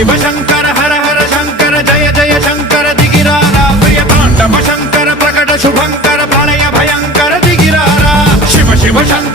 शिव शंकर हर हर शंकर जय जय शंकर दिगिरारा प्रिय तांडव शंकर प्रकट शुभंकर प्रलय भयंकर दिगिरारा शिव शिव शंकर